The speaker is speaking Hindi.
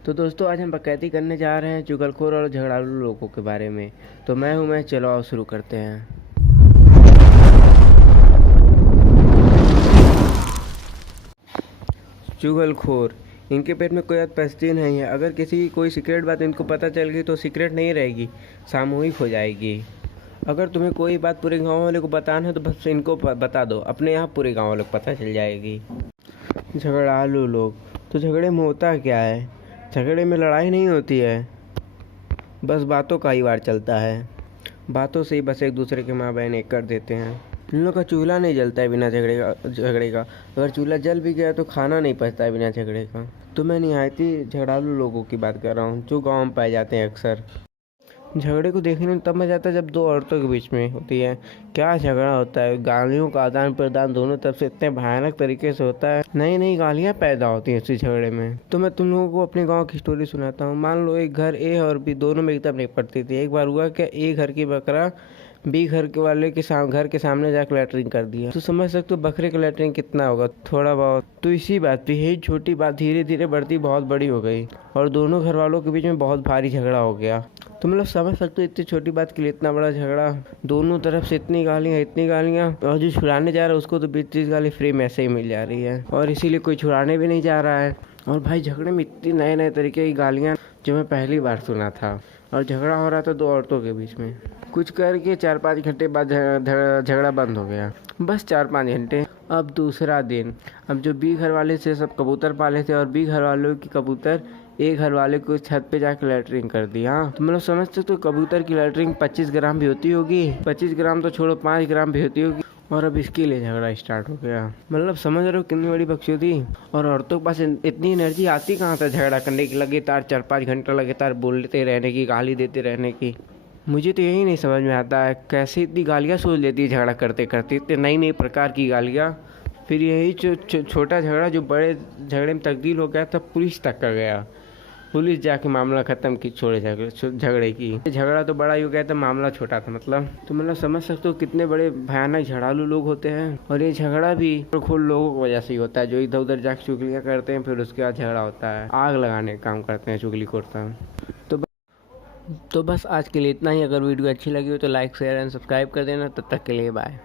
तो दोस्तों आज हम बकैती करने जा रहे हैं चुगलखोर और झगड़ालू लोगों के बारे में। तो मैं चलो आओ शुरू करते हैं। चुगलखोर, इनके पेट में कोई पैसे नहीं है। अगर किसी की कोई सीक्रेट बात इनको पता चल गई तो सीक्रेट नहीं रहेगी, सामूहिक हो जाएगी। अगर तुम्हें कोई बात पूरे गांव वाले को बताना है तो बस इनको बता दो, अपने यहाँ पूरे गांव वाले को पता चल जाएगी। झगड़ालू लोग, तो झगड़े में होता क्या है? झगड़े में लड़ाई नहीं होती है, बस बातों का ही वार चलता है। बातों से ही बस एक दूसरे के माँ बहन एक कर देते हैं। इन लोग का चूल्हा नहीं जलता है बिना झगड़े का। अगर चूल्हा जल भी गया तो खाना नहीं पचता है बिना झगड़े का। तो मैं निहायती झगड़ालू लोगों की बात कर रहा हूँ जो गाँव में पाए जाते हैं अक्सर। झगड़े को देखने में तब मजा आता है जब दो औरतों के बीच में होती है। क्या झगड़ा होता है, गालियों का आदान प्रदान दोनों तरफ से इतने भयानक तरीके से होता है, नई नई गालियाँ पैदा होती हैं इसी झगड़े में। तो मैं तुम लोगों को अपने गांव की स्टोरी सुनाता हूँ। मान लो एक घर ए और बी दोनों में एकदम नहीं पड़ती थी। एक बार हुआ क्या, ए घर की बकरा बी घर के वाले के घर के सामने जाकर लैटरिन कर दिया। तो समझ सकते हो बकरे का लैटरिन कितना होगा, थोड़ा बहुत। तो इसी बात पे यही छोटी बात धीरे धीरे बढ़ती बहुत बड़ी हो गई और दोनों घर वालों के बीच में बहुत भारी झगड़ा हो गया। तो मतलब समझ सकते हो इतनी छोटी बात के लिए इतना बड़ा झगड़ा, दोनों तरफ से इतनी गालियाँ, और जो छुड़ाने जा रहा है उसको तो 20-30 गाली फ्री में ऐसे ही मिल जा रही है और इसीलिए कोई छुड़ाने भी नहीं जा रहा है। और भाई झगड़े में इतनी नए नए तरीके की गालियाँ जो मैं पहली बार सुना था। और झगड़ा हो रहा था दो औरतों के बीच में। कुछ करके 4-5 घंटे बाद झगड़ा बंद हो गया, बस 4-5 घंटे। अब दूसरा दिन, अब जो बी घर वाले से सब कबूतर पाले थे और बी घर वालों की कबूतर एक घर वाले को छत पे जाकर लैटरिन कर दी। हाँ तो मतलब समझ सकते हो कबूतर की लैटरिन 25 ग्राम भी होती होगी। 25 ग्राम तो छोड़ो, 5 ग्राम भी होती होगी। और अब इसके लिए झगड़ा स्टार्ट हो गया। मतलब समझ रहे हो कितनी बड़ी बकचोदी। और औरतों के पास इतनी एनर्जी आती कहाँ था झगड़ा करने की, लगातार 4-5 घंटे लगातार बोलते रहने की, गाली देते रहने की। मुझे तो यही नहीं समझ में आता है कैसे इतनी गालियाँ सोच लेती है झगड़ा करते करते, इतने नई नई प्रकार की गालियाँ। फिर यही छोटा झगड़ा जो बड़े झगड़े में तब्दील हो गया था, पुलिस तक का गया। पुलिस जाके मामला ख़त्म की, छोड़े झगड़े की। झगड़ा तो बड़ा ही हो गया था, मामला छोटा था मतलब। तो मतलब समझ सकते हो कितने बड़े भयानक झगड़ालू लोग होते हैं। और ये झगड़ा भी खोल लोगों की वजह से ही होता है जो इधर उधर जाके चुगलियाँ करते हैं, फिर उसके बाद झगड़ा होता है, आग लगाने का काम करते हैं चुगलीखोर। तो बस आज के लिए इतना ही। अगर वीडियो अच्छी लगी हो तो लाइक शेयर एंड सब्सक्राइब कर देना। तब तक के लिए बाय।